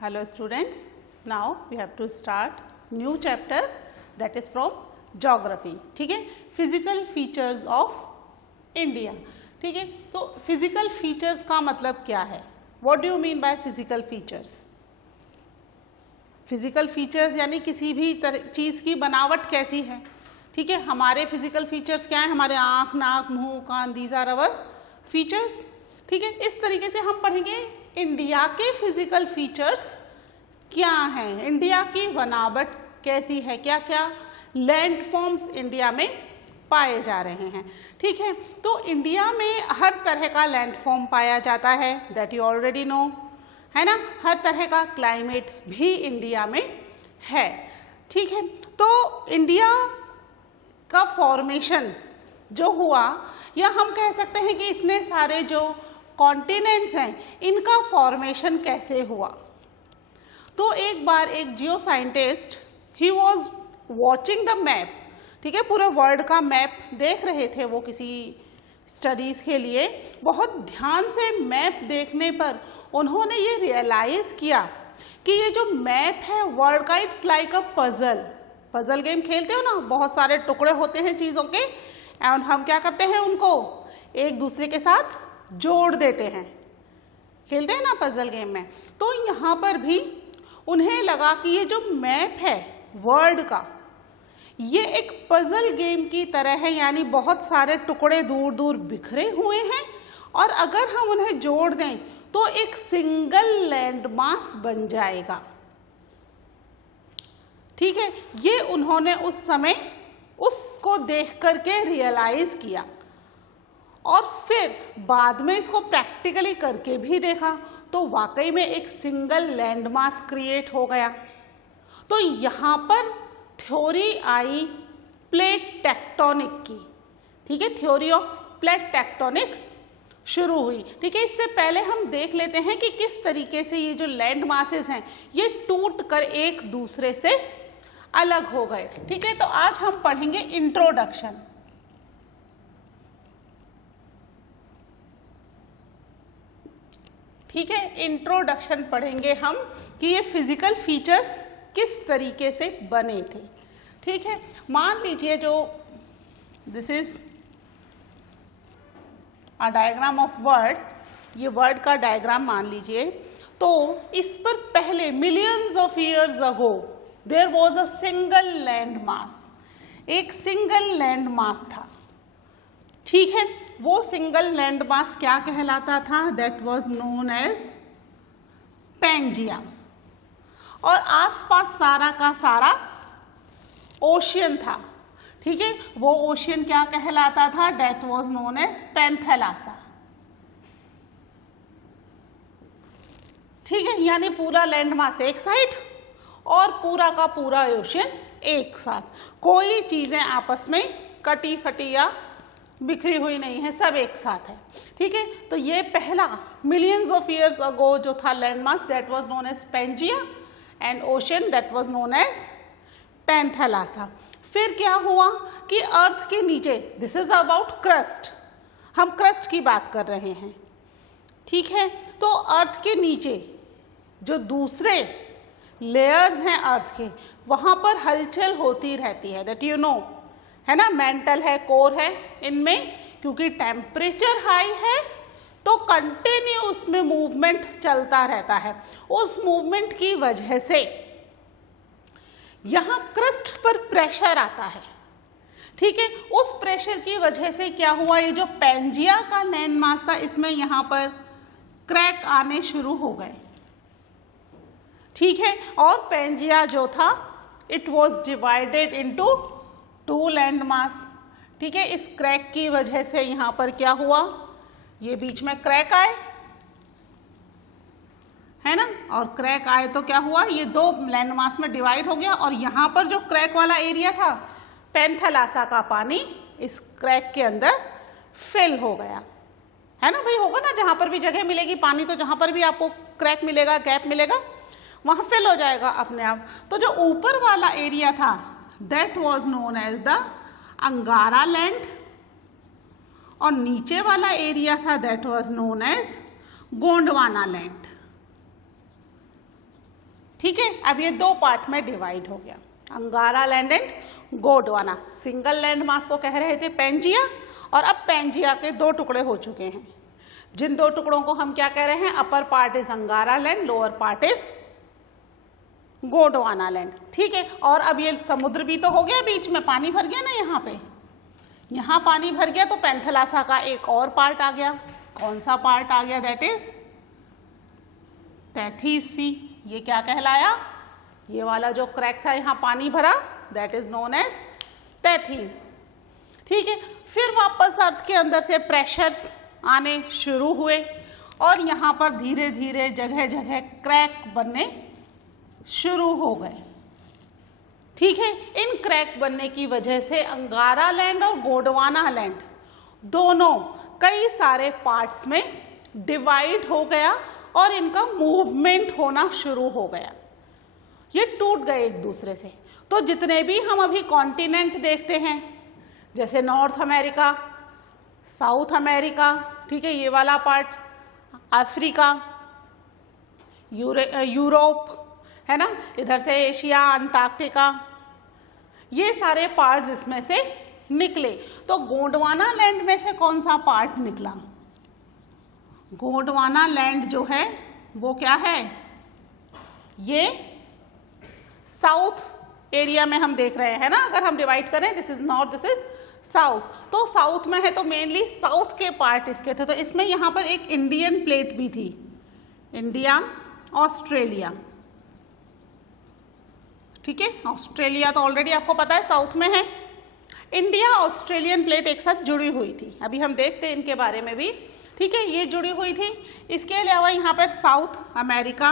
Hello students, now we have to start new chapter that is from geography. ठीक है, physical features of India. ठीक है, तो physical features का मतलब क्या है? What do you mean by physical features? Physical features यानी किसी भी चीज़ की बनावट कैसी है. ठीक है, हमारे physical features क्या है? हमारे आँख, नाक, मुंह, कान, these are our features. ठीक है, इस तरीके से हम पढ़ेंगे इंडिया के फिजिकल फीचर्स क्या हैं, इंडिया की बनावट कैसी है, क्या क्या लैंड फॉर्म्स इंडिया में पाए जा रहे हैं. ठीक है, तो इंडिया में हर तरह का लैंड फॉर्म पाया जाता है, दैट यू ऑलरेडी नो, है ना. हर तरह का क्लाइमेट भी इंडिया में है. ठीक है, तो इंडिया का फॉर्मेशन जो हुआ, या हम कह सकते हैं कि इतने सारे जो कॉन्टिनेंट्स हैं इनका फॉर्मेशन कैसे हुआ. तो एक बार एक जियो scientist he was watching the map. ठीक है, पूरे वर्ल्ड का मैप देख रहे थे वो किसी स्टडीज़ के लिए. बहुत ध्यान से मैप देखने पर उन्होंने ये रियलाइज़ किया कि ये जो मैप है वर्ल्ड का, it's like a puzzle. Puzzle game खेलते हो ना, बहुत सारे टुकड़े होते हैं चीज़ों के, एंड हम क्या करते हैं, उनको एक दूसरे के साथ जोड़ देते हैं, खेलते हैं ना पजल गेम में. तो यहाँ पर भी उन्हें लगा कि ये जो मैप है वर्ल्ड का, ये एक पजल गेम की तरह है, यानी बहुत सारे टुकड़े दूर दूर बिखरे हुए हैं, और अगर हम उन्हें जोड़ दें तो एक सिंगल लैंडमास बन जाएगा. ठीक है, ये उन्होंने उस समय उसको देख करके रियलाइज किया, और फिर बाद में इसको प्रैक्टिकली करके भी देखा तो वाकई में एक सिंगल लैंडमास क्रिएट हो गया. तो यहाँ पर थ्योरी आई प्लेट टेक्टोनिक की. ठीक है, थ्योरी ऑफ प्लेट टेक्टोनिक शुरू हुई. ठीक है, इससे पहले हम देख लेते हैं कि किस तरीके से ये जो लैंड मासेस हैं ये टूट कर एक दूसरे से अलग हो गए. ठीक है, तो आज हम पढ़ेंगे इंट्रोडक्शन. ठीक है, इंट्रोडक्शन पढ़ेंगे हम कि ये फिजिकल फीचर्स किस तरीके से बने थे. ठीक है, मान लीजिए जो this is a diagram of world, ये वर्ड का डायग्राम मान लीजिए. तो इस पर पहले millions of years ago there was a single land mass. एक सिंगल लैंड मास था. ठीक है, वो सिंगल लैंड मास क्या कहलाता था, that was known as Pangaea. और आसपास सारा का सारा ओशियन था. ठीक है, वो ओशियन क्या कहलाता था, दैट वाज नोन एज पैंथेलासा. ठीक है, यानी पूरा लैंड मास एक साइड और पूरा का पूरा ओशियन एक साथ. कोई चीजें आपस में कटी फटी या बिखरी हुई नहीं है, सब एक साथ है. ठीक है, तो ये पहला मिलियंस ऑफ ईयर्स अगो जो था land mass, that was known as Pangaea, and ocean that was known as Panthalassa. फिर क्या हुआ कि अर्थ के नीचे, दिस इज अबाउट क्रस्ट, हम क्रस्ट की बात कर रहे हैं. ठीक है, तो अर्थ के नीचे जो दूसरे लेयर्स हैं अर्थ के, वहां पर हलचल होती रहती है, दैट यू नो, है ना. मेंटल है, कोर है इनमें, क्योंकि टेम्परेचर हाई है तो कंटिन्यू उसमें मूवमेंट चलता रहता है. उस मूवमेंट की वजह से यहाँ क्रस्ट पर प्रेशर आता है. ठीक है, उस प्रेशर की वजह से क्या हुआ, ये जो पैंजिया का लैंड मास था इसमें यहाँ पर क्रैक आने शुरू हो गए. ठीक है, और पैंजिया जो था it was divided into two land mass. ठीक है, इस क्रैक की वजह से यहाँ पर क्या हुआ, ये बीच में क्रैक आए, है ना, और क्रैक आए तो क्या हुआ, ये दो लैंड मास में डिवाइड हो गया, और यहाँ पर जो क्रैक वाला एरिया था पैंथेलासा का पानी इस क्रैक के अंदर फिल हो गया. है ना भाई, होगा ना, जहाँ पर भी जगह मिलेगी पानी, तो जहाँ पर भी आपको क्रैक मिलेगा, गैप मिलेगा, वहाँ फिल हो जाएगा अपने आप. तो जो ऊपर वाला एरिया था that was known as the Angara land, और नीचे वाला एरिया था that was known as Gondwana land. ठीक है, अब ये दो पार्ट में डिवाइड हो गया, अंगारा land and Gondwana. Single land मास को कह रहे थे पैंजिया, और अब पैंजिया के दो टुकड़े हो चुके हैं, जिन दो टुकड़ों को हम क्या कह रहे हैं, अपर पार्ट इज अंगारा land, lower part is Gondwana land. ठीक है, और अब ये समुद्र भी तो हो गया, बीच में पानी भर गया ना, यहाँ पानी भर गया, तो पैंथलासा का एक और पार्ट आ गया। कौन सा पार्ट आ गया? दैट इज तैथीस सी। ये क्या कहलाया? ये वाला जो क्रैक था, यहाँ पानी भरा, दैट इज नोन एज तैथीस। ठीक है, फिर वापस अर्थ के अंदर से प्रेशर्स आने शुरू हुए और यहाँ पर धीरे धीरे जगह जगह क्रैक बनने शुरू हो गए। ठीक है, इन क्रैक बनने की वजह से अंगारा लैंड और गोंडवाना लैंड दोनों कई सारे पार्ट्स में डिवाइड हो गया और इनका मूवमेंट होना शुरू हो गया। ये टूट गए एक दूसरे से। तो जितने भी हम अभी कॉन्टिनेंट देखते हैं, जैसे नॉर्थ अमेरिका, साउथ अमेरिका, ठीक है, ये वाला पार्ट, अफ्रीका, यूरोप, है ना, इधर से एशिया, अंटार्कटिका, ये सारे पार्ट्स इसमें से निकले। तो गोंडवाना लैंड में से कौन सा पार्ट निकला? गोंडवाना लैंड जो है वो क्या है? ये साउथ एरिया में हम देख रहे हैं ना, अगर हम डिवाइड करें, this is north, this is south, तो साउथ में है तो मेनली साउथ के पार्ट इसके थे। तो इसमें यहाँ पर एक इंडियन प्लेट भी थी, इंडिया, ऑस्ट्रेलिया। ठीक है, ऑस्ट्रेलिया तो ऑलरेडी आपको पता है साउथ में है। इंडिया ऑस्ट्रेलियन प्लेट एक साथ जुड़ी हुई थी, अभी हम देखते हैं इनके बारे में भी। ठीक है, ये जुड़ी हुई थी। इसके अलावा यहाँ पर south America,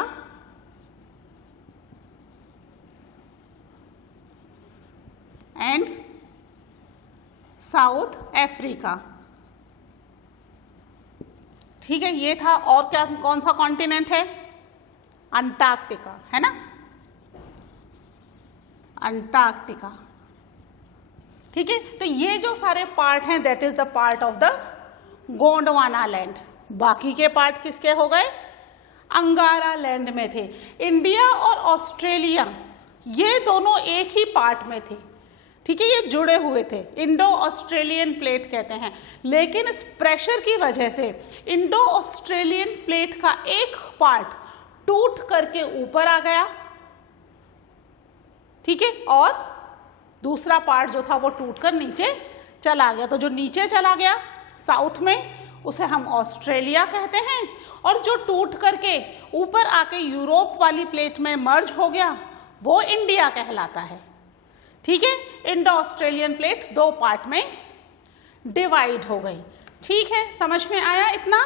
and south Africa. ठीक है, ये था। और क्या, कौन सा कॉन्टिनेंट है? अंटार्कटिका, है ना, अंटार्कटिका। ठीक है, तो ये जो सारे पार्ट हैं, that is the part of the Gondwana land. बाकी के पार्ट किसके हो गए? अंगारा लैंड में थे। इंडिया और ऑस्ट्रेलिया ये दोनों एक ही पार्ट में थे। ठीक है, ये जुड़े हुए थे, इंडो ऑस्ट्रेलियन प्लेट कहते हैं। लेकिन इस प्रेशर की वजह से इंडो ऑस्ट्रेलियन प्लेट का एक पार्ट टूट करके ऊपर आ गया। ठीक है, और दूसरा पार्ट जो था वो टूटकर नीचे चला गया। तो जो नीचे चला गया साउथ में, उसे हम ऑस्ट्रेलिया कहते हैं, और जो टूट करके ऊपर आके यूरोप वाली प्लेट में मर्ज हो गया, वो इंडिया कहलाता है। ठीक है, इंडो ऑस्ट्रेलियन प्लेट दो पार्ट में डिवाइड हो गई। ठीक है, समझ में आया इतना?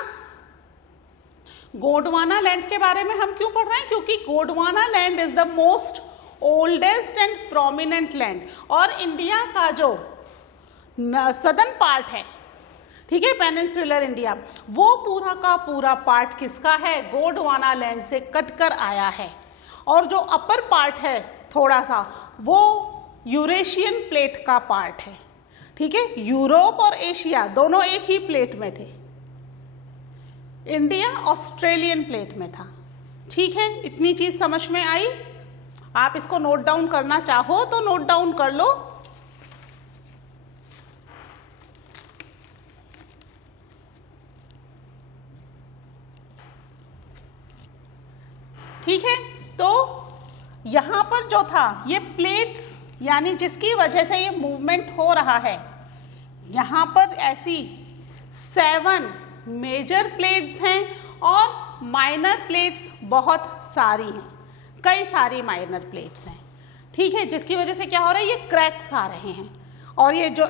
गोंडवाना लैंड के बारे में हम क्यों पढ़ रहे हैं? क्योंकि Gondwana land is the most oldest and prominent land, और इंडिया का जो सदर्न पार्ट है, ठीक है, पेनिनसुलर इंडिया, वो पूरा का पूरा पार्ट किसका है? गोंडवाना लैंड से कट कर आया है। और जो अपर पार्ट है थोड़ा सा, वो यूरेशियन प्लेट का पार्ट है। ठीक है, यूरोप और एशिया दोनों एक ही प्लेट में थे, इंडिया ऑस्ट्रेलियन प्लेट में था। ठीक है, इतनी चीज समझ में आई? आप इसको नोट डाउन करना चाहो तो नोट डाउन कर लो। ठीक है, तो यहां पर जो था ये प्लेट्स, यानी जिसकी वजह से ये मूवमेंट हो रहा है, यहां पर ऐसी 7 मेजर प्लेट्स हैं और माइनर प्लेट्स बहुत सारी हैं, कई सारी माइनर प्लेट्स हैं। ठीक है, जिसकी वजह से क्या हो रहा है? ये क्रैक्स आ रहे हैं और ये जो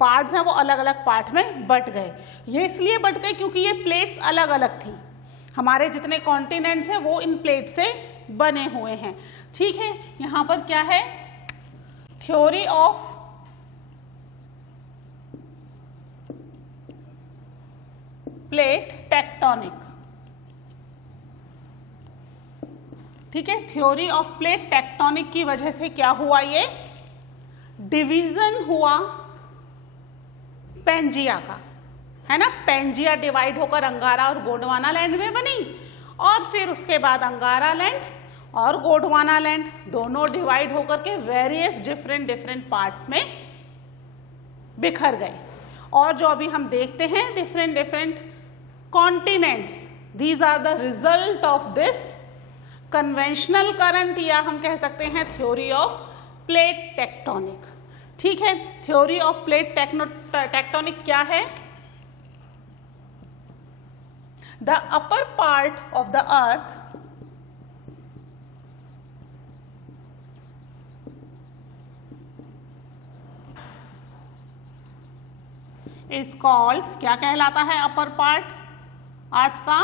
पार्ट्स हैं वो अलग अलग पार्ट में बट गए। ये इसलिए बट गए क्योंकि ये प्लेट्स अलग अलग थी। हमारे जितने कॉन्टिनेंट्स हैं वो इन प्लेट से बने हुए हैं। ठीक है, यहाँ पर क्या है? Theory of plate tectonic. ठीक है, थ्योरी ऑफ प्लेट टेक्टोनिक की वजह से क्या हुआ? ये डिवीजन हुआ पैंजिया का, है ना। पैंजिया डिवाइड होकर अंगारा और गोंडवाना लैंड में बनी, और फिर उसके बाद अंगारा लैंड और गोंडवाना लैंड, दोनों डिवाइड होकर के वेरियस डिफरेंट पार्ट्स में बिखर गए। और जो अभी हम देखते हैं different continents, these are the result of this conventional current, या हम कह सकते हैं थ्योरी ऑफ प्लेट टेक्टोनिक। ठीक है, थ्योरी ऑफ प्लेट टेक्टोनिक क्या है? The upper part of the earth is called, क्या कहलाता है अपर पार्ट अर्थ का?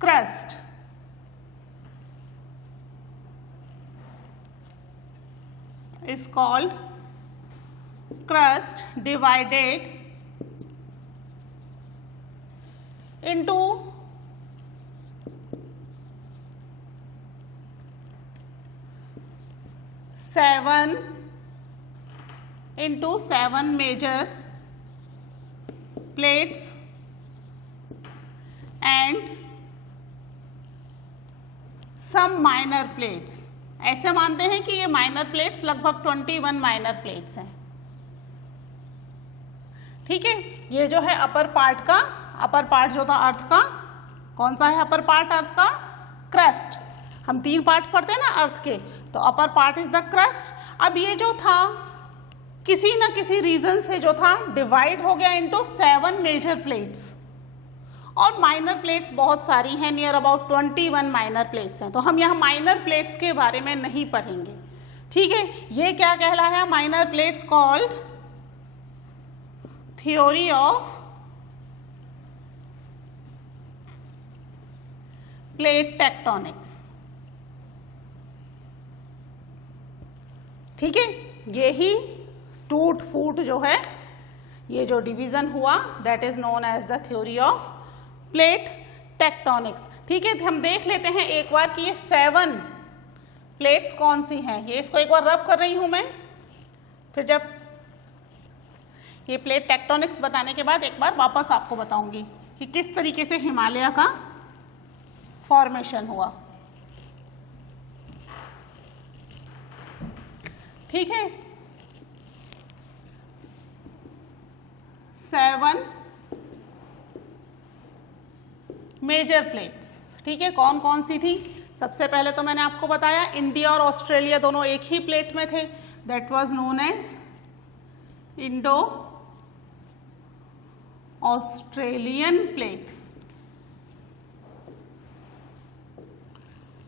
Crust. Is called crust divided into 7 major plates and some minor plates। ऐसे मानते हैं कि ये माइनर प्लेट्स लगभग 21 माइनर प्लेट्स हैं। ठीक है, ये जो है अपर पार्ट जो था अर्थ का, कौन सा है अपर पार्ट अर्थ का? क्रस्ट। हम 3 पार्ट पढ़ते हैं ना अर्थ के, तो upper part is the crust. अब ये जो था किसी न किसी रीजन से जो था डिवाइड हो गया इनटू 7 मेजर प्लेट्स, और माइनर प्लेट्स बहुत सारी हैं, नियर अबाउट 21 माइनर प्लेट्स हैं। तो हम यहाँ माइनर प्लेट्स के बारे में नहीं पढ़ेंगे। ठीक है, ये क्या कहलाया? Minor plates called theory of plate tectonics. ठीक है, ये ही टूट फूट जो है, ये जो डिवीजन हुआ, that is known as the theory of plate tectonics. ठीक है, हम देख लेते हैं एक बार कि ये 7 प्लेट्स कौन सी हैं। ये इसको एक बार रब कर रही हूं मैं, फिर जब ये प्लेट टेक्टोनिक्स बताने के बाद एक बार वापस आपको बताऊंगी कि किस तरीके से हिमालय का फॉर्मेशन हुआ। ठीक है, 7 मेजर प्लेट्स। ठीक है, कौन कौन सी थी? सबसे पहले तो मैंने आपको बताया इंडिया और ऑस्ट्रेलिया दोनों एक ही प्लेट में थे, that was known as Indo Australian plate.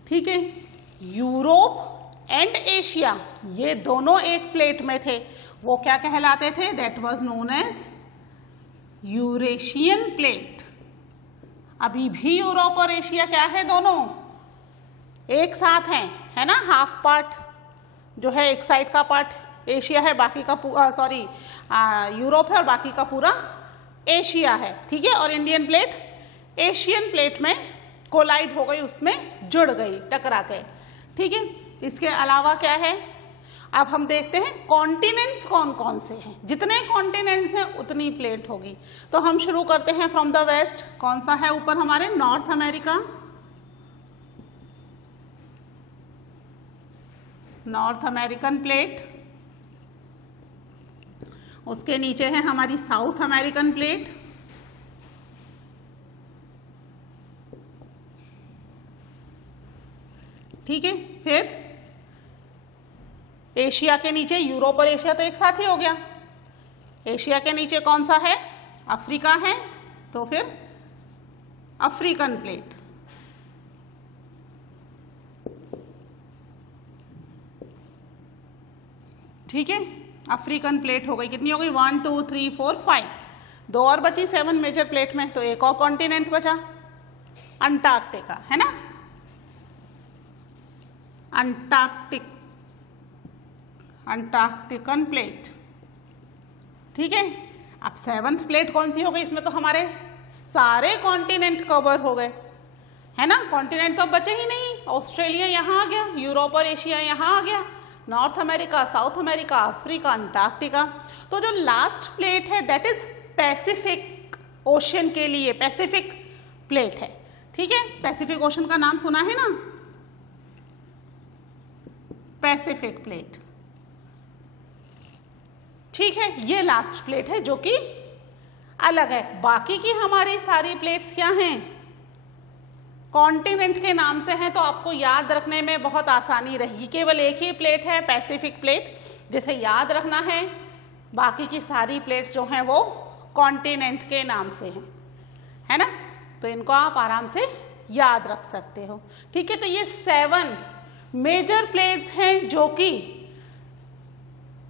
ठीक है, यूरोप एंड एशिया ये दोनों एक प्लेट में थे, वो क्या कहलाते थे? That was known as Eurasian plate. अभी भी यूरोप और एशिया क्या है? दोनों एक साथ हैं, है ना। हाफ पार्ट जो है एक साइड का पार्ट एशिया है, बाकी का यूरोप है और बाकी का पूरा एशिया है। ठीक है, और इंडियन प्लेट एशियन प्लेट में कोलाइड हो गई, उसमें जुड़ गई, टकरा गए। ठीक है, इसके अलावा क्या है? अब हम देखते हैं कॉन्टिनेंट्स कौन कौन से हैं। जितने कॉन्टिनेंट्स हैं उतनी प्लेट होगी। तो हम शुरू करते हैं फ्रॉम द वेस्ट। कौन सा है ऊपर हमारे? North America, north American plate. उसके नीचे है हमारी साउथ अमेरिकन प्लेट, ठीक है। फिर एशिया के नीचे, यूरोप और एशिया तो एक साथ ही हो गया। एशिया के नीचे कौन सा है? अफ्रीका है, तो फिर अफ्रीकन प्लेट। ठीक है, अफ्रीकन प्लेट हो गई। कितनी हो गई? 1 2 3 4 5, 2 और बची 7 मेजर प्लेट में। तो एक और कॉन्टिनेंट बचा, अंटार्कटिका, है ना। अंटार्कटिकन प्लेट। ठीक है, अब 7th प्लेट कौन सी हो गई? इसमें तो हमारे सारे कॉन्टिनेंट कवर हो गए, है ना। कॉन्टिनेंट तो अब बचे ही नहीं। ऑस्ट्रेलिया यहाँ आ गया, यूरोप और एशिया यहाँ आ गया, north America, south America, Africa, Antarctica. तो जो लास्ट प्लेट है दैट इज पैसिफिक ओशियन के लिए पैसिफिक प्लेट है। ठीक है, पैसिफिक ओशन का नाम सुना है ना, पैसिफिक प्लेट। ठीक है, ये लास्ट प्लेट है जो कि अलग है। बाकी की हमारी सारी प्लेट्स क्या हैं, कॉन्टिनेंट के नाम से हैं, तो आपको याद रखने में बहुत आसानी रहेगी। केवल एक ही प्लेट है पैसिफिक प्लेट जिसे याद रखना है, बाकी की सारी प्लेट्स जो हैं वो कॉन्टिनेंट के नाम से हैं, है ना। तो इनको आप आराम से याद रख सकते हो। ठीक है, तो ये 7 मेजर प्लेट्स हैं जो कि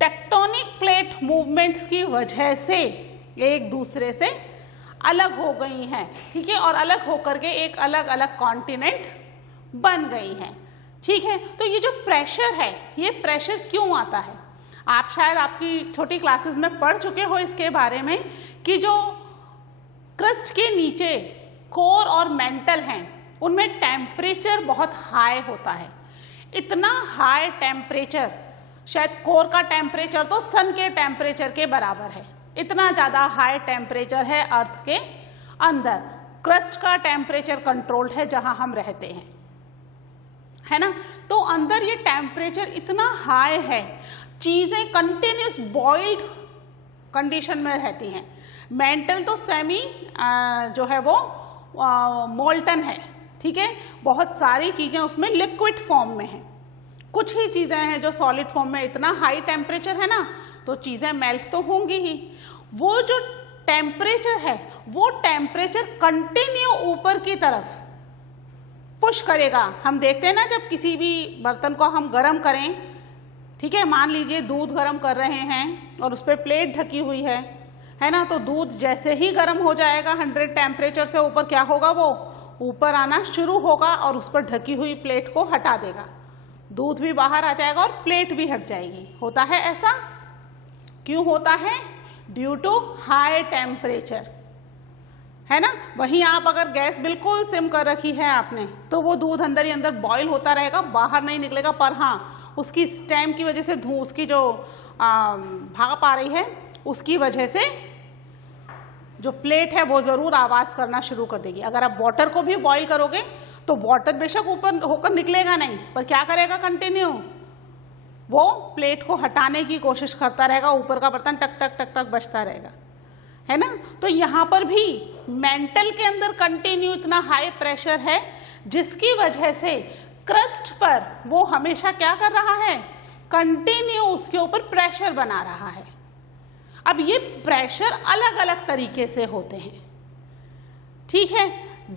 टेक्टोनिक प्लेट मूवमेंट्स की वजह से एक दूसरे से अलग हो गई हैं। ठीक है, और अलग होकर के एक अलग अलग कॉन्टिनेंट बन गई हैं। ठीक है, तो ये जो प्रेशर है, ये प्रेशर क्यों आता है, आप शायद आपकी छोटी क्लासेस में पढ़ चुके हो इसके बारे में कि जो क्रस्ट के नीचे कोर और मेंटल हैं उनमें टेम्परेचर बहुत हाई होता है। इतना हाई टेम्परेचर, शायद कोर का टेम्परेचर तो सन के टेम्परेचर के बराबर है, इतना ज़्यादा हाई टेम्परेचर है अर्थ के अंदर। क्रस्ट का टेम्परेचर कंट्रोल्ड है जहां हम रहते हैं, है ना। तो अंदर ये टेम्परेचर इतना हाई है, चीज़ें कंटिन्यूस बॉइल्ड कंडीशन में रहती हैं। मेंटल तो सेमी जो है वो मोल्टन है। ठीक है, बहुत सारी चीज़ें उसमें लिक्विड फॉर्म में हैं, कुछ ही चीज़ें हैं जो सॉलिड फॉर्म में। इतना हाई टेम्परेचर है ना, तो चीज़ें मेल्ट तो होंगी ही। वो जो टेम्परेचर है, वो टेम्परेचर कंटिन्यू ऊपर की तरफ पुश करेगा। हम देखते हैं ना, जब किसी भी बर्तन को हम गर्म करें, ठीक है, मान लीजिए दूध गर्म कर रहे हैं और उस पर प्लेट ढकी हुई है ना, तो दूध जैसे ही गर्म हो जाएगा 100 टेम्परेचर से ऊपर, क्या होगा, वो ऊपर आना शुरू होगा और उस पर ढकी हुई प्लेट को हटा देगा। दूध भी बाहर आ जाएगा और प्लेट भी हट जाएगी। होता है ऐसा, क्यों होता है, ड्यू टू हाई टेम्परेचर, है ना। वहीं आप अगर गैस बिल्कुल सिम कर रखी है आपने, तो वो दूध अंदर ही अंदर बॉईल होता रहेगा, बाहर नहीं निकलेगा। पर हाँ, उसकी स्टेम की वजह से उसकी जो भाप आ रही है, उसकी वजह से जो प्लेट है वो ज़रूर आवाज़ करना शुरू कर देगी। अगर आप वाटर को भी बॉईल करोगे तो वाटर बेशक ऊपर होकर निकलेगा नहीं, पर क्या करेगा, कंटिन्यू वो प्लेट को हटाने की कोशिश करता रहेगा, ऊपर का बर्तन टक टक टक टक बजता रहेगा, है ना। तो यहाँ पर भी मेंटल के अंदर कंटिन्यू इतना हाई प्रेशर है जिसकी वजह से क्रस्ट पर वो हमेशा क्या कर रहा है, कंटिन्यू उसके ऊपर प्रेशर बना रहा है। अब ये प्रेशर अलग अलग तरीके से होते हैं। ठीक है,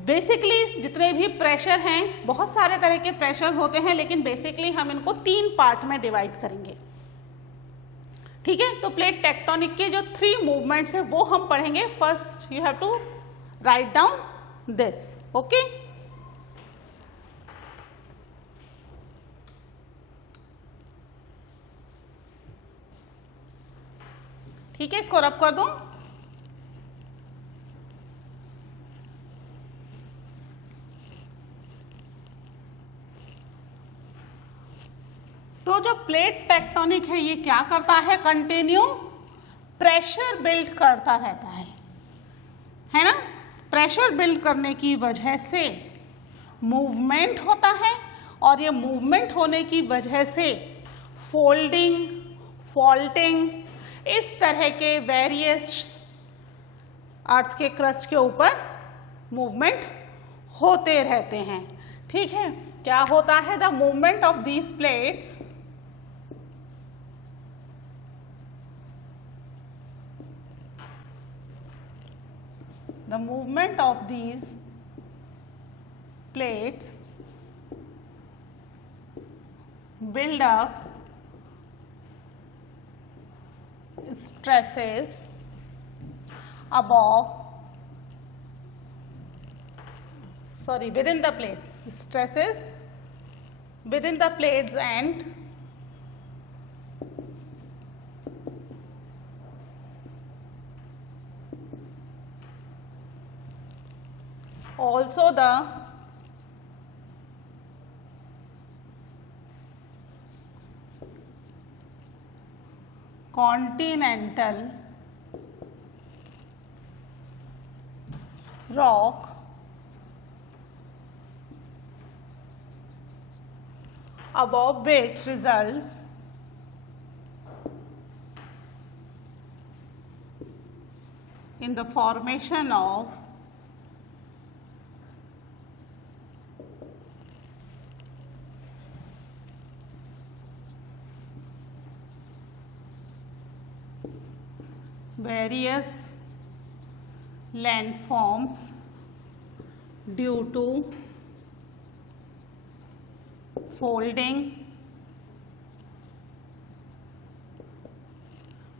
बेसिकली जितने भी प्रेशर हैं, बहुत सारे तरह के प्रेशर होते हैं, लेकिन बेसिकली हम इनको 3 पार्ट में डिवाइड करेंगे। ठीक है, तो प्लेट टेक्टोनिक के जो 3 मूवमेंट्स हैं वो हम पढ़ेंगे। First you have to write down this, okay. ठीक है, इसको रब कर दो। तो जो प्लेट टेक्टोनिक है ये क्या करता है, कंटिन्यू प्रेशर बिल्ड करता रहता है ना। प्रेशर बिल्ड करने की वजह से मूवमेंट होता है, और ये मूवमेंट होने की वजह से फोल्डिंग, फॉल्टिंग, इस तरह के वेरियस अर्थ के क्रस्ट के ऊपर मूवमेंट होते रहते हैं। ठीक है, क्या होता है, the movement of these plates the movement of these plates build up stresses within the plates, stresses within the plates, and also the continental rock above which results in the formation of various landforms due to folding,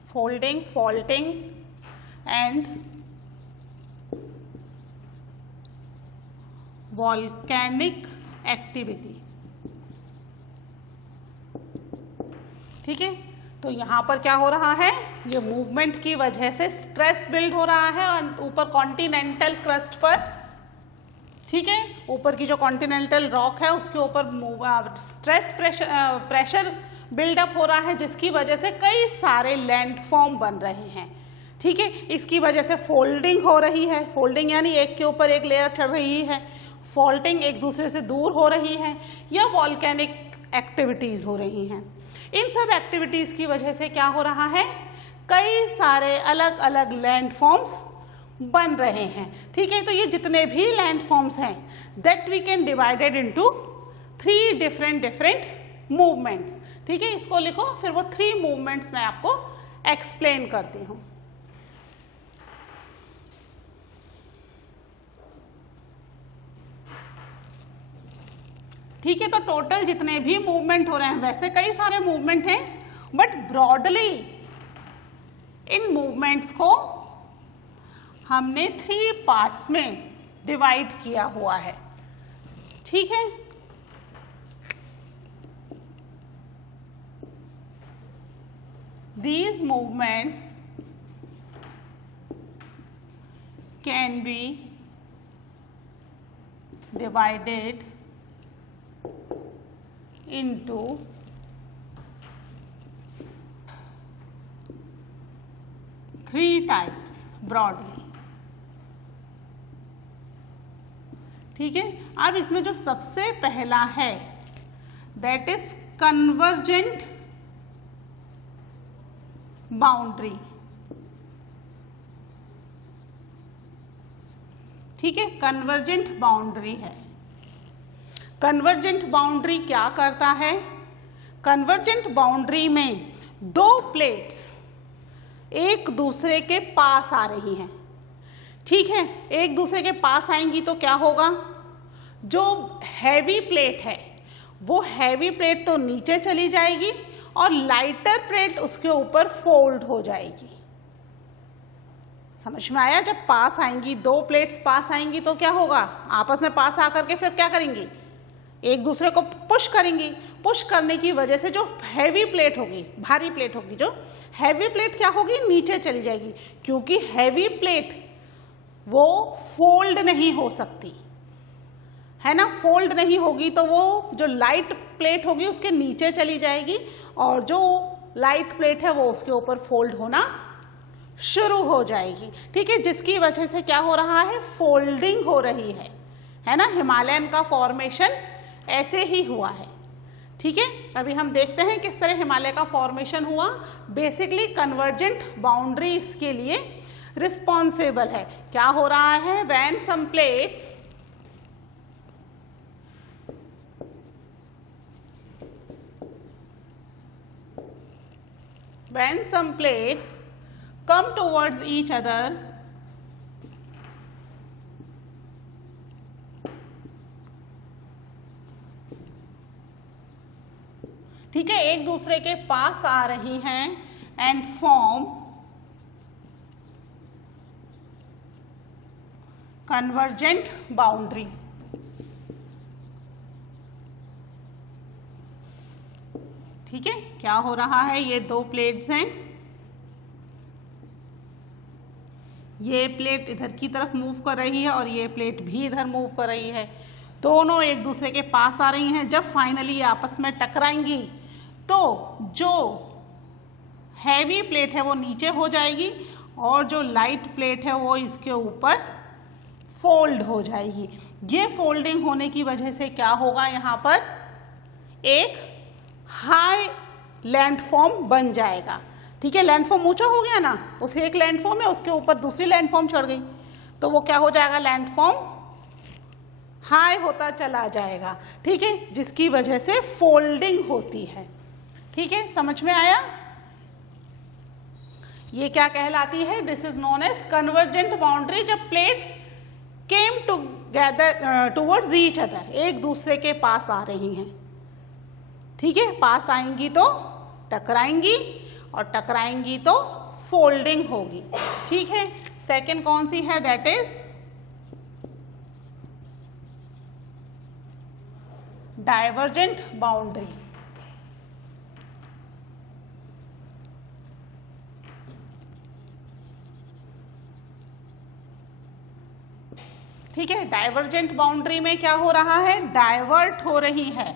faulting and volcanic activity। ठीक है, तो यहाँ पर क्या हो रहा है, ये मूवमेंट की वजह से स्ट्रेस बिल्ड हो रहा है और ऊपर कॉन्टिनेंटल क्रस्ट पर, ठीक है, ऊपर की जो कॉन्टिनेंटल रॉक है उसके ऊपर स्ट्रेस प्रेशर बिल्डअप हो रहा है, जिसकी वजह से कई सारे लैंडफॉर्म बन रहे हैं। ठीक है, इसकी वजह से फोल्डिंग हो रही है, फोल्डिंग यानी एक के ऊपर एक लेयर चढ़ रही है, फॉल्टिंग एक दूसरे से दूर हो रही है, या वॉल्केनिक एक्टिविटीज हो रही हैं। इन सब एक्टिविटीज की वजह से क्या हो रहा है, कई सारे अलग अलग लैंडफॉर्म्स बन रहे हैं। ठीक है, तो ये जितने भी लैंडफॉर्म्स हैं that we can divided into 3 different movements. ठीक है, इसको लिखो, फिर वो 3 मूवमेंट्स मैं आपको एक्सप्लेन करती हूँ। ठीक है, तो टोटल जितने भी मूवमेंट हो रहे हैं, वैसे कई सारे मूवमेंट हैं, बट ब्रॉडली इन मूवमेंट्स को हमने 3 पार्ट्स में डिवाइड किया हुआ है। ठीक है, these movements can be divided into 3 types broadly। ठीक है, अब इसमें जो सबसे पहला है दैट इज कन्वर्जेंट बाउंड्री। ठीक है, कन्वर्जेंट बाउंड्री है। कन्वर्जेंट बाउंड्री क्या करता है, कन्वर्जेंट बाउंड्री में 2 प्लेट्स एक दूसरे के पास आ रही हैं। ठीक है, एक दूसरे के पास आएंगी तो क्या होगा, जो हैवी प्लेट है वो हैवी प्लेट तो नीचे चली जाएगी और लाइटर प्लेट उसके ऊपर फोल्ड हो जाएगी। समझ में आया, जब पास आएंगी 2 प्लेट्स पास आएंगी तो क्या होगा, आपस में पास आकर के फिर क्या करेंगी, एक दूसरे को पुश करेंगी। पुश करने की वजह से जो हैवी प्लेट होगी, भारी प्लेट होगी, जो हैवी प्लेट क्या होगी, नीचे चली जाएगी, क्योंकि हैवी प्लेट वो फोल्ड नहीं हो सकती है ना, फोल्ड नहीं होगी तो वो जो लाइट प्लेट होगी उसके नीचे चली जाएगी और जो लाइट प्लेट है वो उसके ऊपर फोल्ड होना शुरू हो जाएगी। ठीक है, जिसकी वजह से क्या हो रहा है, फोल्डिंग हो रही है ना। हिमालयन का फॉर्मेशन ऐसे ही हुआ है। ठीक है, अभी हम देखते हैं किस तरह हिमालय का फॉर्मेशन हुआ। बेसिकली कन्वर्जेंट बाउंड्री इसके लिए रिस्पॉन्सिबल है। क्या हो रहा है, when some plates come towards each other, ठीक है, एक दूसरे के पास आ रही हैं एंड फॉर्म कन्वर्जेंट बाउंड्री। ठीक है, क्या हो रहा है, ये 2 प्लेट्स हैं, ये प्लेट इधर की तरफ मूव कर रही है और ये प्लेट भी इधर मूव कर रही है, दोनों एक दूसरे के पास आ रही हैं। जब फाइनली ये आपस में टकराएंगी तो जो हैवी प्लेट है वो नीचे हो जाएगी और जो लाइट प्लेट है वो इसके ऊपर फोल्ड हो जाएगी। ये फोल्डिंग होने की वजह से क्या होगा, यहाँ पर एक हाई लैंडफॉर्म बन जाएगा। ठीक है, लैंडफॉर्म ऊंचा हो गया ना, उसे एक लैंडफॉर्म है, उसके ऊपर दूसरी लैंडफॉर्म चढ़ गई, तो वो क्या हो जाएगा, लैंडफॉर्म हाई होता चला जाएगा। ठीक है, जिसकी वजह से फोल्डिंग होती है। ठीक है, समझ में आया? ये क्या कहलाती है? This is known as convergent boundary. जब plates came together towards each other, एक दूसरे के पास आ रही हैं। ठीक है, पास आएंगी तो टकराएंगी और टकराएंगी तो फोल्डिंग होगी। ठीक है, सेकंड कौन सी है? That is divergent boundary. ठीक है, डाइवर्जेंट बाउंड्री में क्या हो रहा है? डाइवर्ट हो रही है।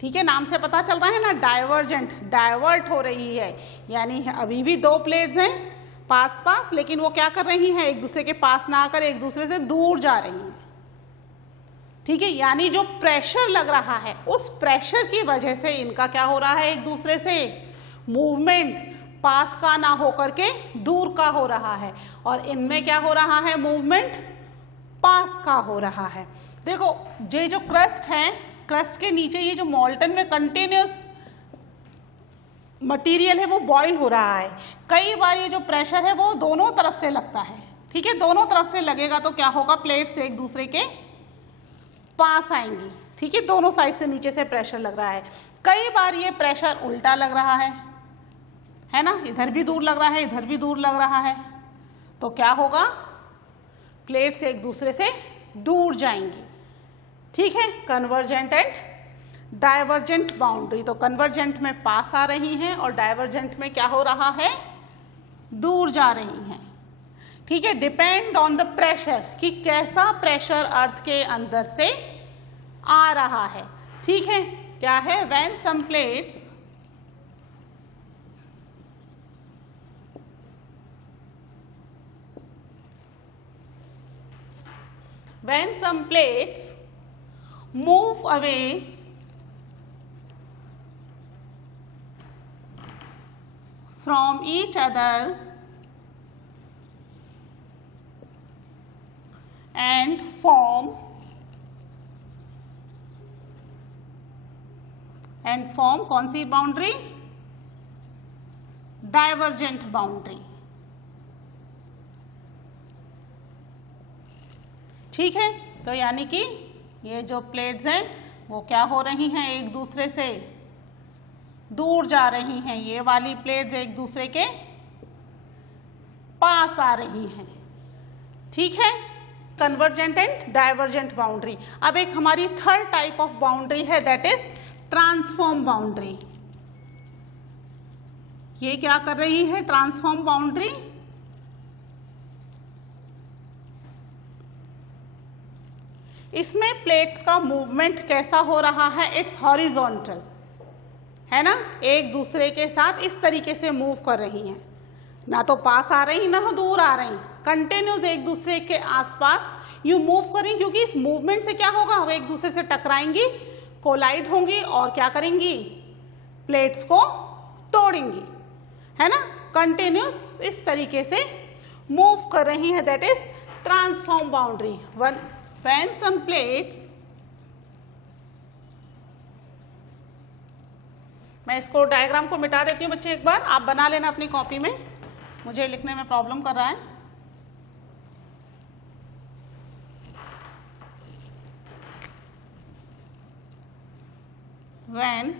ठीक है, नाम से पता चल रहा है ना, डाइवर्जेंट, डाइवर्ट हो रही है। यानी अभी भी दो प्लेट्स हैं पास पास, लेकिन वो क्या कर रही हैं? एक दूसरे के पास ना आकर एक दूसरे से दूर जा रही हैं। ठीक है, यानी जो प्रेशर लग रहा है, उस प्रेशर की वजह से इनका क्या हो रहा है? एक दूसरे से मूवमेंट पास का ना होकर के दूर का हो रहा है, और इनमें क्या हो रहा है? मूवमेंट पास का हो रहा है। देखो, ये जो क्रस्ट है, क्रस्ट के नीचे ये जो मोल्टन में कंटिन्यूस मटेरियल है वो बॉईल हो रहा है। कई बार ये जो प्रेशर है वो दोनों तरफ से लगता है। ठीक है, दोनों तरफ से लगेगा तो क्या होगा? प्लेट्स एक दूसरे के पास आएंगी। ठीक है, दोनों साइड से नीचे से प्रेशर लग रहा है। कई बार ये प्रेशर उल्टा लग रहा है ना, इधर भी दूर लग रहा है, इधर भी दूर लग रहा है, तो क्या होगा? प्लेट्स एक दूसरे से दूर जाएंगी। ठीक है, कन्वर्जेंट एंड डाइवर्जेंट बाउंड्री। तो कन्वर्जेंट में पास आ रही हैं और डाइवर्जेंट में क्या हो रहा है? दूर जा रही हैं। ठीक है, डिपेंड ऑन द प्रेशर, कि कैसा प्रेशर अर्थ के अंदर से आ रहा है। ठीक है, क्या है? When some plates move away from each other and form कौन सी बाउंड्री? Divergent boundary. ठीक है, तो यानी कि ये जो प्लेट्स हैं वो क्या हो रही हैं? एक दूसरे से दूर जा रही हैं। ये वाली प्लेट्स एक दूसरे के पास आ रही हैं। ठीक है, कन्वर्जेंट एंड डाइवर्जेंट बाउंड्री। अब एक हमारी थर्ड टाइप ऑफ बाउंड्री है, दैट इज ट्रांसफॉर्म बाउंड्री। ये क्या कर रही है? ट्रांसफॉर्म बाउंड्री इसमें प्लेट्स का मूवमेंट कैसा हो रहा है? इट्स हॉरिजॉन्टल, है ना, एक दूसरे के साथ इस तरीके से मूव कर रही हैं, ना तो पास आ रही ना दूर आ रही, कंटिन्यूस एक दूसरे के आसपास यू मूव करेंगी। क्योंकि इस मूवमेंट से क्या होगा? वो एक दूसरे से टकराएंगी, कोलाइड होंगी और क्या करेंगी? प्लेट्स को तोड़ेंगी, है ना, कंटिन्यूस इस तरीके से मूव कर रही है। That is transform boundary. When some plates, मैं इसको डायग्राम को मिटा देती हूँ बच्चे, एक बार आप बना लेना अपनी कॉपी में, मुझे लिखने में प्रॉब्लम कर रहा है। When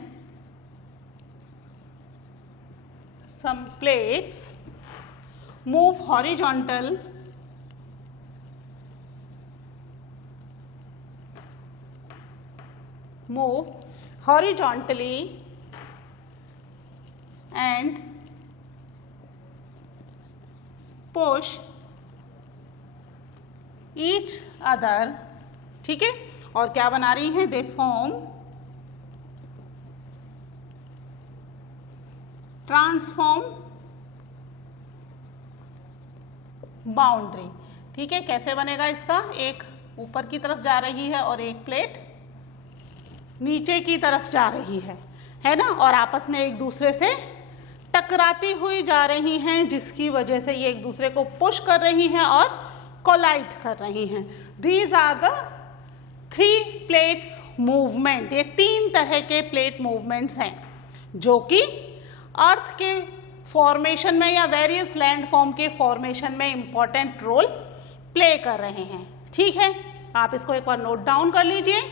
some plates move horizontal move horizontally and push each other। ठीक है, और क्या बना रही हैं? They form transform boundary. ठीक है, कैसे बनेगा इसका? एक ऊपर की तरफ जा रही है और एक प्लेट नीचे की तरफ जा रही है ना, और आपस में एक दूसरे से टकराती हुई जा रही हैं, जिसकी वजह से ये एक दूसरे को पुश कर रही हैं और कोलाइड कर रही हैं। These are the 3 plates movement. ये 3 तरह के प्लेट मूवमेंट्स हैं जो कि अर्थ के फॉर्मेशन में या वेरियस लैंडफॉर्म के फॉर्मेशन में इंपॉर्टेंट रोल प्ले कर रहे हैं। ठीक है, आप इसको एक बार नोट डाउन कर लीजिए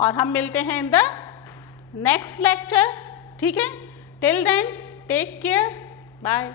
और हम मिलते हैं इन द नेक्स्ट लेक्चर। ठीक है, till then take care, bye.